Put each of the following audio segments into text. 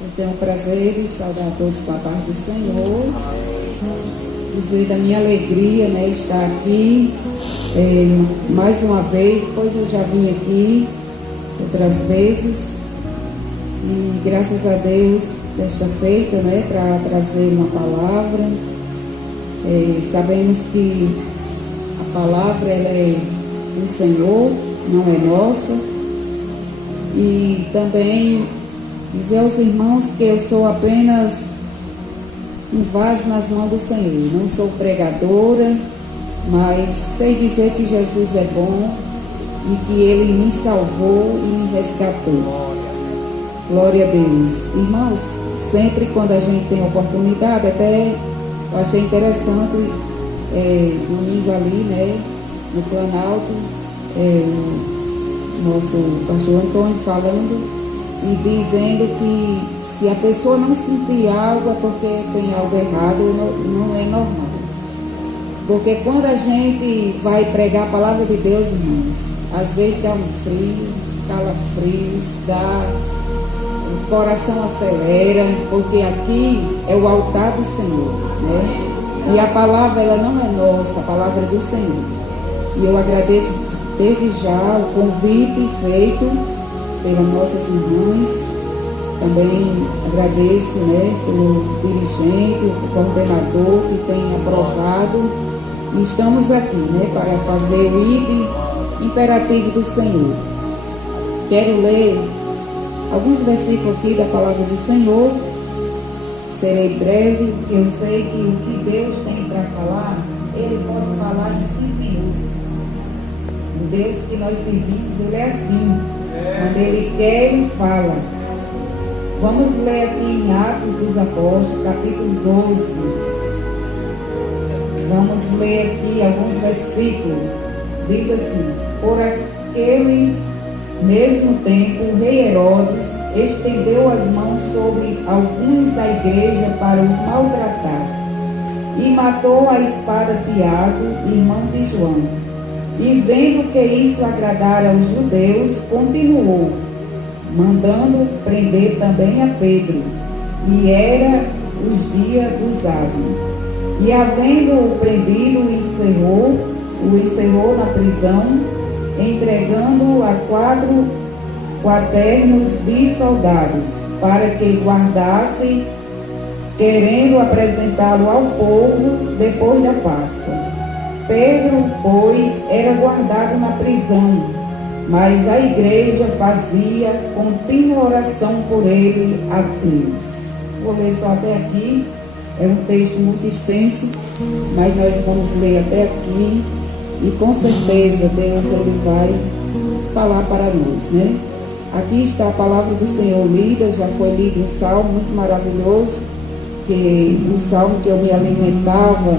Eu tenho o prazer de saudar a todos com a paz do Senhor, dizer da minha alegria, né, estar aqui mais uma vez, pois eu já vim aqui outras vezes e graças a Deus desta feita, né, para trazer uma palavra. Sabemos que a palavra ela é do Senhor, não é nossa, e também dizer aos irmãos que eu sou apenas um vaso nas mãos do Senhor. Não sou pregadora, mas sei dizer que Jesus é bom e que Ele me salvou e me resgatou. Glória a Deus. Irmãos, sempre quando a gente tem oportunidade, até eu achei interessante, domingo ali, né, no Planalto, o nosso pastor Antônio falando e dizendo que se a pessoa não sentir algo é porque tem algo errado, não é normal. Porque quando a gente vai pregar a palavra de Deus, irmãos, às vezes dá um frio, calafrios, o coração acelera, porque aqui é o altar do Senhor, né? E a palavra ela não é nossa, a palavra é do Senhor. E eu agradeço desde já o convite feito pelas nossas irmãs, também agradeço, né, pelo dirigente, o coordenador que tem aprovado, e estamos aqui, né, para fazer o ID imperativo do Senhor. Quero ler alguns versículos aqui da palavra do Senhor, serei breve, porque eu sei que o que Deus tem para falar, Ele pode falar em 5 minutos. O Deus que nós servimos, Ele é assim. Quando Ele quer, Ele fala. Vamos ler aqui em Atos dos Apóstolos, capítulo 12. Vamos ler aqui alguns versículos. Diz assim: por aquele mesmo tempo, o rei Herodes estendeu as mãos sobre alguns da igreja para os maltratar e matou à espada Tiago, irmão de João. E vendo que isso agradara aos judeus, continuou, mandando prender também a Pedro. E era os dias dos asmos. E havendo-o prendido, o encerrou na prisão, entregando-o a 4 quaternos de soldados, para que guardassem, querendo apresentá-lo ao povo depois da Páscoa. Pedro, pois, era guardado na prisão, mas a igreja fazia contínua oração por ele a Deus. Vou ler só até aqui, é um texto muito extenso, mas nós vamos ler até aqui e com certeza Deus ele vai falar para nós, né? Aqui está a palavra do Senhor lida, já foi lido um salmo muito maravilhoso, que um salmo que eu me alimentava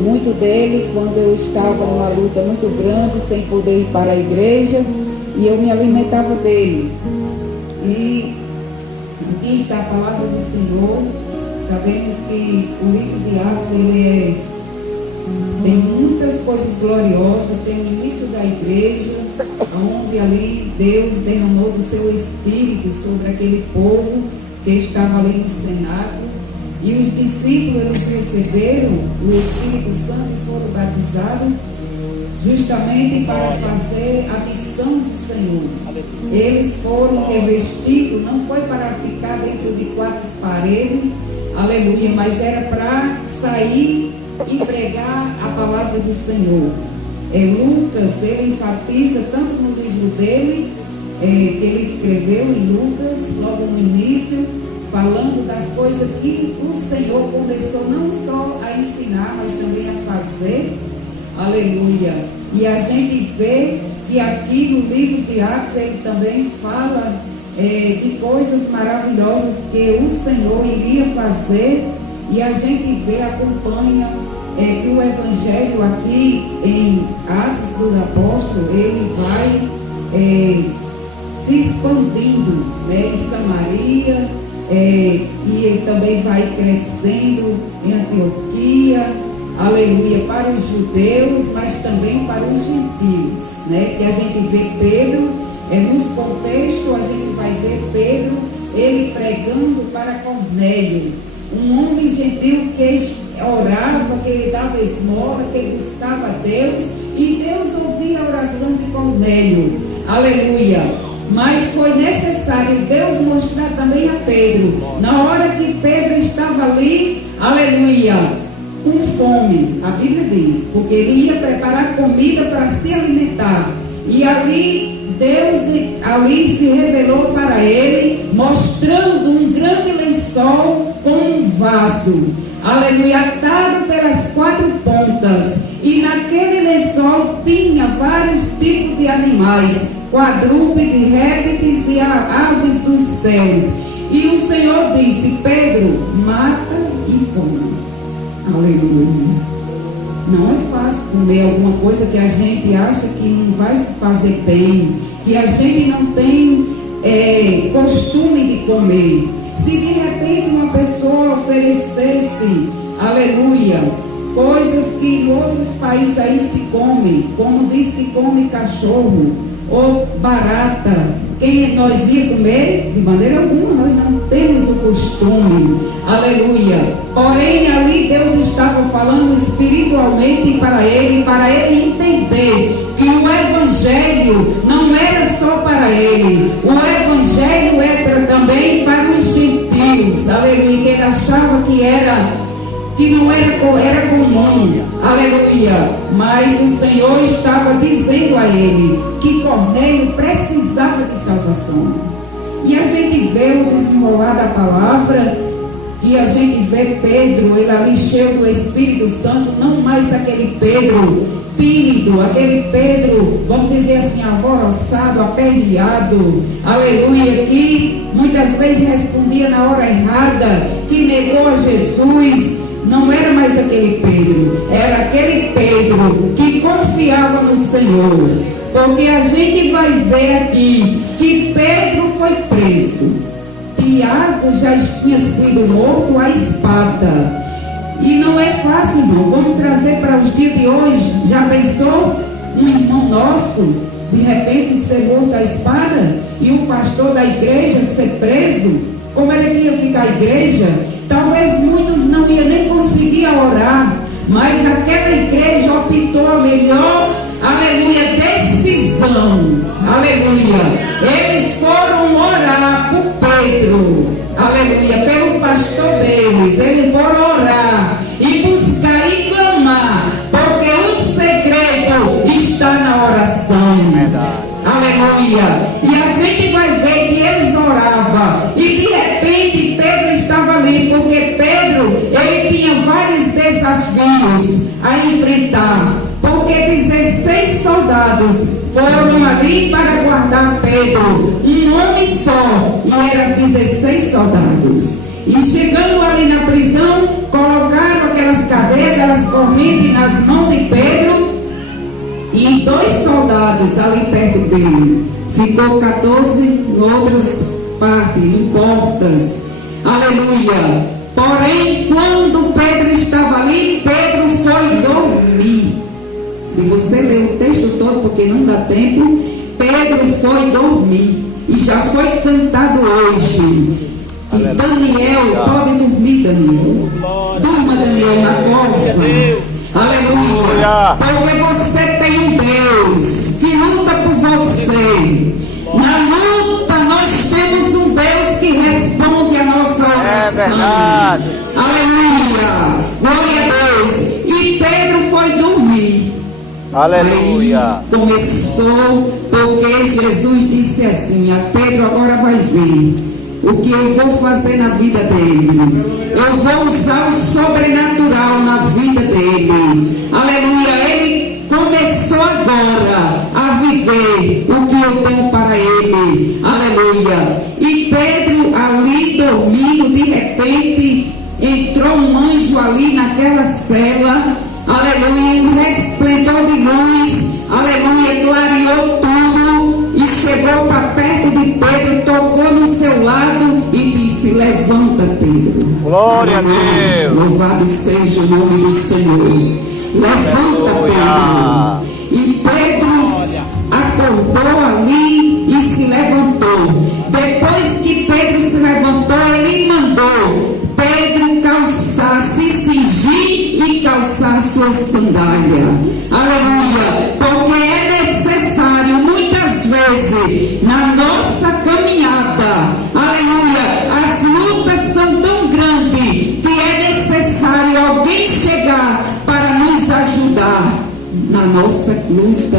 muito dele quando eu estava numa luta muito grande, sem poder ir para a igreja, e eu me alimentava dele. E aqui está a palavra do Senhor. Sabemos que o livro de Atos ele tem muitas coisas gloriosas, tem o início da igreja, onde ali Deus derramou do seu Espírito sobre aquele povo que estava ali no cenáculo. E os discípulos, eles receberam o Espírito Santo e foram batizados justamente para fazer a missão do Senhor. Eles foram revestidos, não foi para ficar dentro de 4 paredes, aleluia, mas era para sair e pregar a palavra do Senhor. Lucas, ele enfatiza tanto no livro dele, que ele escreveu em Lucas, logo no início, falando das coisas que o Senhor começou não só a ensinar, mas também a fazer, aleluia. E a gente vê que aqui no livro de Atos ele também fala de coisas maravilhosas que o Senhor iria fazer, e a gente vê, acompanha que o Evangelho aqui em Atos dos Apóstolos, ele vai se expandindo, né, em Samaria, e ele também vai crescendo em Antioquia, aleluia, para os judeus, mas também para os gentios, né? Que a gente vê Pedro, nos contextos a gente vai ver Pedro ele pregando para Cornélio, um homem gentil que orava, que dava esmola, que buscava a Deus, e Deus ouvia a oração de Cornélio. Aleluia! Mas foi necessário Deus mostrar também a Pedro, na hora que Pedro estava ali, aleluia, com fome, a Bíblia diz, porque ele ia preparar comida para se alimentar, e ali Deus ali se revelou para ele, mostrando um grande lençol com um vaso, aleluia, atado pelas 4 pontas, e naquele lençol tinha vários tipos de animais, quadrúpedes, répteis e aves dos céus. E o Senhor disse: Pedro, mata e come. Aleluia. Não é fácil comer alguma coisa que a gente acha que não vai se fazer bem, que a gente não tem costume de comer. Se de repente uma pessoa oferecesse, aleluia, coisas que em outros países aí se comem, como diz que come cachorro ou barata, quem nós ia comer? De maneira alguma, nós não temos o costume, aleluia. Porém ali Deus estava falando espiritualmente para ele entender que o evangelho não era só para ele, o evangelho era também para os gentios, aleluia, que ele achava que não era comum, aleluia, mas o Senhor estava dizendo a ele que Cornélio precisava de salvação. E a gente vê o desenrolar da palavra, que a gente vê Pedro, ele ali cheio do Espírito Santo, não mais aquele Pedro tímido, aquele Pedro, vamos dizer assim, alvoroçado, aperreado, aleluia, que muitas vezes respondia na hora errada, que negou a Jesus. Não era mais aquele Pedro, era aquele Pedro que confiava no Senhor. Porque a gente vai ver aqui que Pedro foi preso, Tiago já tinha sido morto à espada. E não é fácil, não. Vamos trazer para os dias de hoje. Já pensou um irmão nosso de repente ser morto à espada e o pastor da igreja ser preso? Como era que ia ficar a igreja? Talvez muitos não iam nem conseguir orar, mas aquela igreja optou a melhor, aleluia, decisão, aleluia. Eles foram orar por Pedro, aleluia, pelo pastor deles. Eles foram orar e buscar e clamar, porque o segredo está na oração. Aleluia. E a gente vai ver que eles oravam e de repente Pedro estava ali, porque Pedro, ele tinha vários desafios a enfrentar, porque 16 soldados foram ali para guardar Pedro, um homem só, e eram 16 soldados. E chegando ali na prisão, colocaram aquelas cadeias, aquelas correntes nas mãos de Pedro, e 2 soldados ali perto dele. Ficou 14 outras partes, em portas. Aleluia. Porém, quando Pedro estava ali, Pedro foi dormir. Se você ler o texto todo, porque não dá tempo, Pedro foi dormir. E já foi cantado hoje. E Daniel, pode dormir, Daniel. Durma, Daniel, na cova. Aleluia. Porque você tem um Deus que luta por você. Na luta nós temos um Deus que responde a nossa oração. É verdade. Aleluia. Glória a Deus. E Pedro foi dormir. Aleluia. Aí começou, porque Jesus disse assim: a Pedro agora vai ver o que eu vou fazer na vida dele. Eu vou usar o sobrenatural na vida dele. Aleluia. Ele começou agora a viver o que eu tenho para ele. Aleluia. E Pedro ali dormindo, de repente entrou um anjo ali naquela cela. Aleluia. Um resplendor de luz, aleluia, clareou tudo e chegou para perto de Pedro, tocou no seu lado e disse: levanta, Pedro. Glória a Deus. Louvado seja o nome do Senhor. Levanta, Pedro. E Pedro acordou ali e se levantou. Depois que Pedro se nossa luta,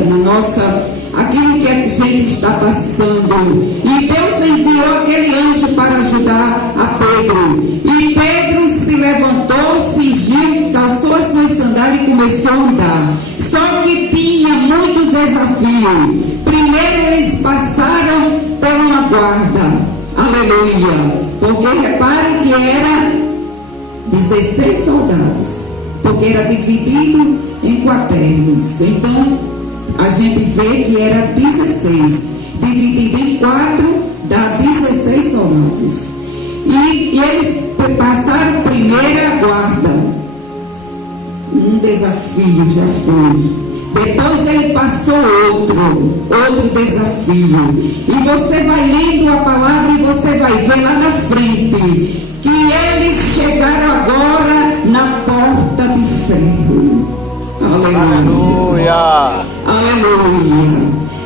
aquilo que a gente está passando. E Deus enviou aquele anjo para ajudar a Pedro. E Pedro se levantou, cingiu, calçou as suas sandálias e começou a andar. Só que tinha muitos desafios. Primeiro eles passaram por uma guarda. Aleluia. Porque reparem que era 16 soldados. Porque era dividido em quaternos. Então a gente vê que era 16, dividido em 4, dá 16 soldados. E eles passaram primeiro a guarda. Um desafio já foi. Depois ele passou outro desafio. E você vai lendo a palavra e você vai ver lá na frente que eles chegaram agora na porta de ferro. Aleluia. Aleluia.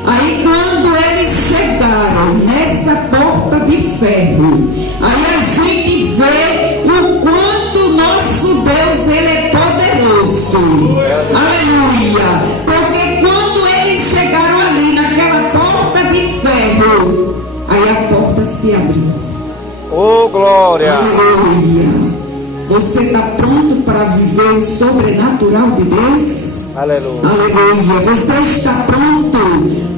Aí quando eles chegaram nessa porta de ferro, aí a gente vê o quanto nosso Deus ele é poderoso. Aleluia. Porque quando eles chegaram ali naquela porta de ferro, aí a porta se abriu. Oh, glória. Aleluia. Você está pronto para viver o sobrenatural de Deus? Aleluia. Aleluia. Você está pronto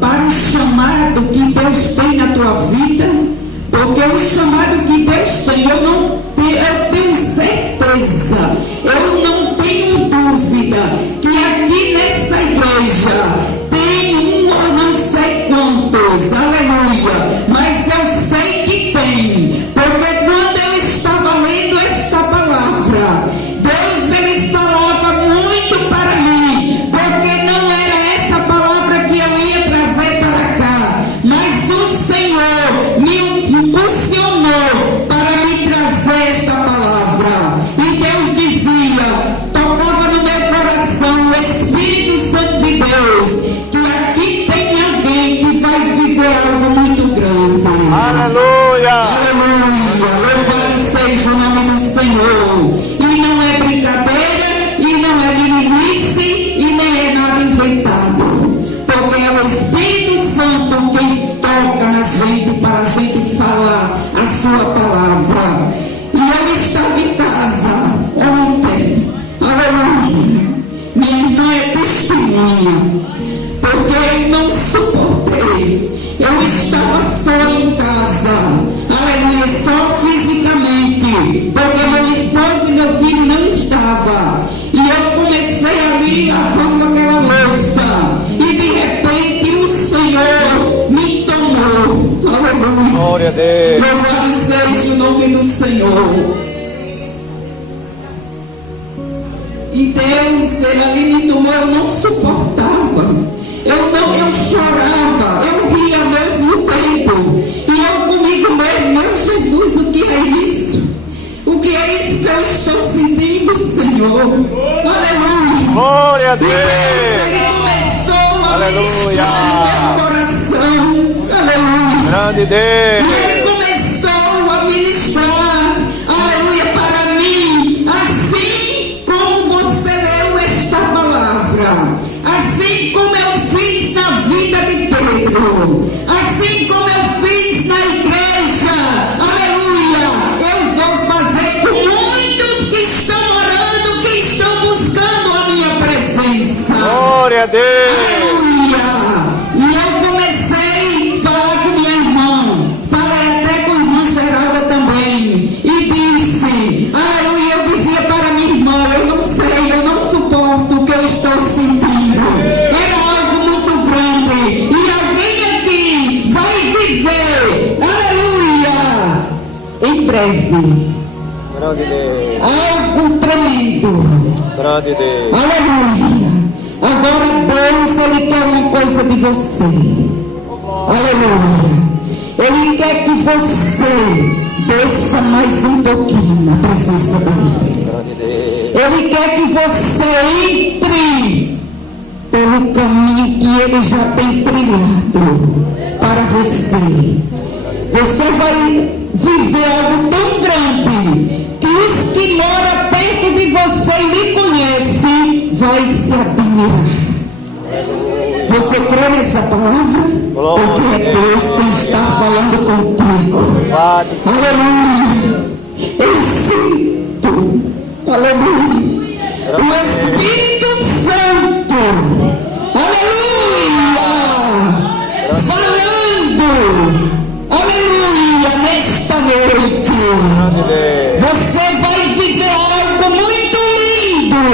para o chamado que Deus tem na tua vida? Porque o chamado que Deus tem, eu tenho certeza, eu não tenho dúvida que aqui nesta igreja tem eu não sei quantos, aleluia, mas eu sei que tem, porque quando eu estava lendo esta palavra, Deus ele falava muito para mim, porque não era essa palavra que eu ia trazer para cá, mas o Senhor me impulsionou para me trazer esta palavra. E Deus dizia, tocava no meu coração, o Espírito Santo de Deus, que aqui tem alguém que vai viver algo muito grande. Aleluia. Aleluia. Louvado seja o nome do Senhor. E não é brincadeira, e não é meninice, e nem é nada inventado, porque é o Espírito Santo quem toca na gente para a gente falar a sua palavra. E eu estava em casa ontem, aleluia, minha irmã é testemunha, porque eu não suportei, eu estava só em casa, aleluia, só fisicamente, porque meu esposo e meu filho não estavam, e eu comecei ali lavando aquela louça, e de repente o Senhor me tomou, aleluia, Glória a Deus. louvado seja o nome do Senhor. E Deus, ele ali me tomou, eu não suportava, eu chorava, eu ria ao mesmo tempo, e eu comigo mesmo, meu Jesus, o que é isso? O que é isso que eu estou sentindo, Senhor? Aleluia. Glória a E Deus, Deus. ele começou a Aleluia. ministrar no meu coração, aleluia. Grande E Deus. ele começou a ministrar, aleluia, para mim, assim como você leu esta palavra, assim como eu fiz na vida de Pedro, assim como eu fiz na igreja, aleluia, eu vou fazer com muitos que estão orando, que estão buscando a minha presença. Glória a Deus. Aleluia! E eu comecei a falar com minha irmã, falei até com a irmã Geralda também, e disse, aleluia, eu dizia para minha irmã, eu não sei, eu não suporto o que eu estou sentindo, era algo muito grande, e alguém aqui vai viver, aleluia, em breve, Grande Deus. algo tremendo. Grande Deus. Aleluia. Agora Deus, ele quer uma coisa de você. Aleluia. Ele quer que você desça mais um pouquinho na presença dele. Grande Deus. Ele quer que você entre pelo caminho que ele já tem trilhado para você. Você vai viver algo tão grande que os que moram perto de você e lhe conhecem vai se admirar. Você crê nessa palavra? Porque é Deus quem está falando contigo. Aleluia. Eu sinto, aleluia, o Espírito Santo, aleluia, falando, aleluia, nesta noite. Você vai viver algo muito lindo.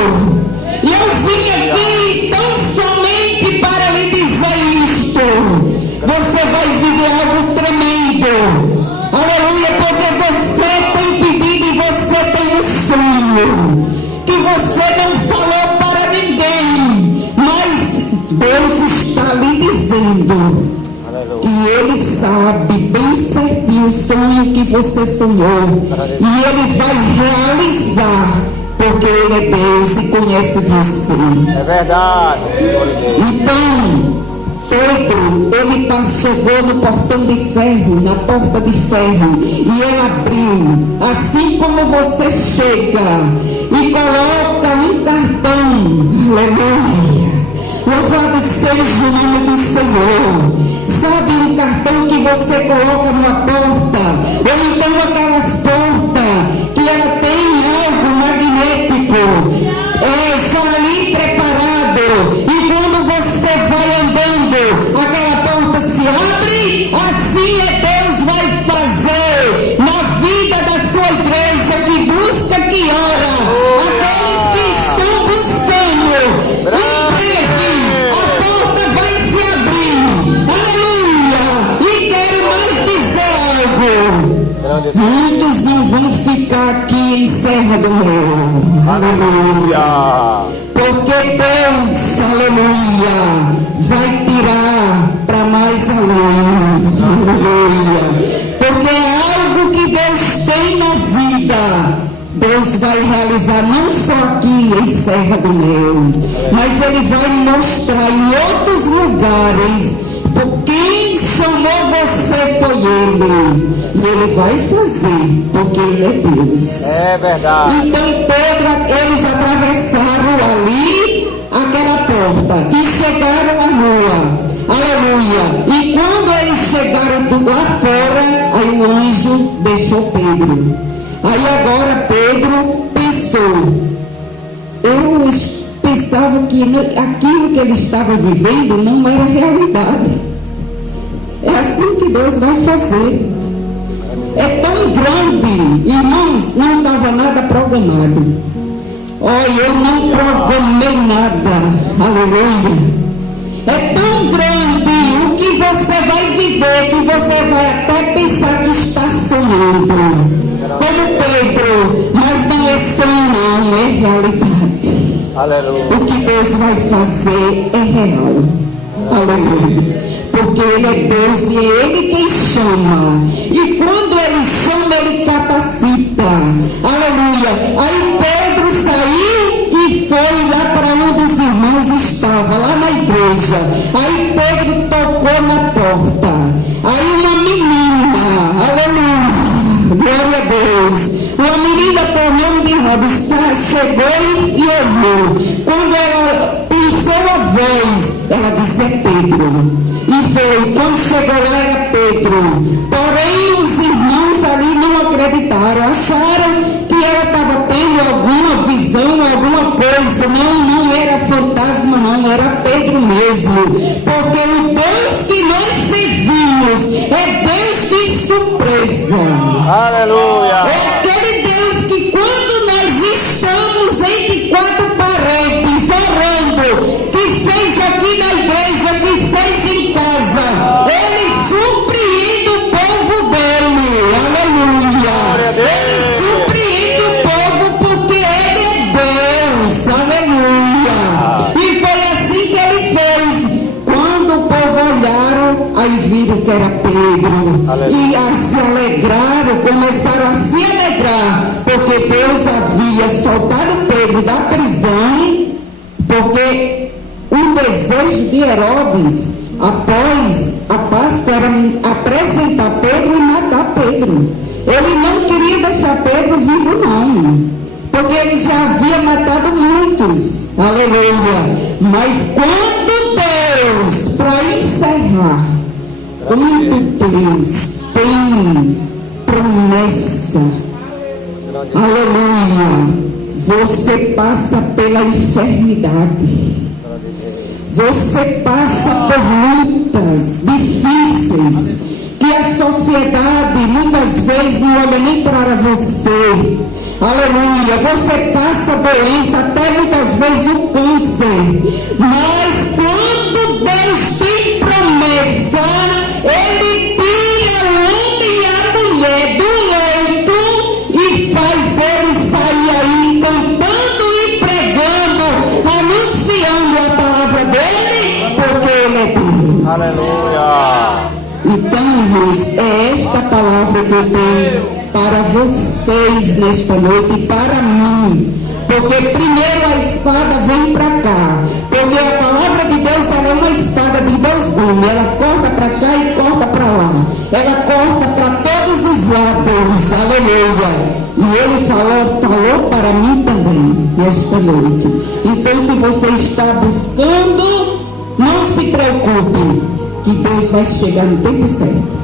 E eu vim aqui tão somente para lhe dizer isto. Você vai viver algo tremendo. Aleluia, porque você tem pedido e você tem um sonho que você não falou para ninguém, mas Deus está lhe dizendo que Ele sabe bem certinho o sonho que você sonhou e Ele vai realizar, porque Ele é Deus e conhece você. É verdade, Senhor Deus. Então Pedro, ele chegou no portão de ferro, na porta de ferro, e ele abriu, assim como você chega e coloca um cartão, aleluia, louvado seja o nome do Senhor. Sabe um cartão que você coloca numa porta, ou então aquelas portas que ela tem algo magnético, já ali preparado, e quando você vai andando, aquela porta se abre. Assim Deus vai fazer na vida da sua igreja que busca, que ora, aqueles que estão buscando. Em breve a porta vai se abrir, aleluia. E quero mais dizer algo: muitos não vão ficar aqui em Serra do Leão, aleluia, porque Deus, aleluia, vai tirar para mais além, aleluia, porque é algo que Deus tem na vida. Deus vai realizar não só aqui em Serra do Leão, mas Ele vai mostrar em outros lugares. Por quem chamou você foi Ele, e Ele vai fazer, porque Ele é Deus. É verdade. Então Pedro, eles atravessaram ali aquela porta e chegaram à rua, aleluia. E quando eles chegaram lá fora, aí o anjo deixou Pedro. Aí agora Pedro pensou, eu pensava que aquilo que ele estava vivendo não era realidade. É assim que Deus vai fazer. É tão grande, irmãos, não estava nada programado. Olha, eu não programei nada, aleluia. É tão grande o que você vai viver, que você vai até pensar que está sonhando, como Pedro, mas não é sonho não, é realidade. Aleluia. O que Deus vai fazer é real. Aleluia. Porque Ele é Deus e é Ele quem chama. E quando Ele chama, Ele capacita. Aleluia. Aí Pedro saiu e foi lá para um dos irmãos, estava lá na igreja. Aí Pedro tocou na porta. Aí uma menina, aleluia, glória a Deus, uma menina por nome de Rosa chegou e olhou. Quando ela puxou a voz, ela disse: é Pedro. E foi, quando chegou lá era Pedro. Porém os irmãos ali não acreditaram, acharam que ela estava tendo alguma visão, alguma coisa. Não era fantasma não, era Pedro mesmo. Porque o Deus que nós servimos é Deus de surpresa. Aleluia. É aquele Deus que quando nós estamos entre quatro paredes orando, que seja aqui na igreja, que seja em casa, Ele surpreende o povo dele. Aleluia. Ele surpreende o povo porque Ele é Deus. Aleluia. E foi assim que Ele fez. Quando o povo olharam, aí viram que era Pedro. E se alegraram, começaram a se alegrar, porque Deus havia soltado Pedro da prisão, porque o desejo de Herodes, após a Páscoa, era apresentar Pedro e matar Pedro. Ele não queria deixar Pedro vivo não, porque ele já havia matado muitos, aleluia. Mas quando Deus, para encerrar, quando Deus tem promessa, aleluia, você passa pela enfermidade, você passa por lutas difíceis, que a sociedade muitas vezes não olha nem para você, aleluia, você passa doença, até muitas vezes o câncer, mas quando Deus tem promessa, Ele tira o homem e a mulher do leito e faz ele sair aí cantando e pregando, anunciando a palavra dele, porque Ele é Deus. Aleluia. Então, irmãos, é esta palavra que eu tenho para vocês nesta noite e para mim. Porque primeiro a espada vem para cá. Porque a palavra de Deus, ela é uma espada de dois gumes. Ela corta para cá e corta para lá. Ela corta para todos os lados. Aleluia. E Ele falou para mim também nesta noite. Então, se você está buscando, não se preocupe, que Deus vai chegar no tempo certo.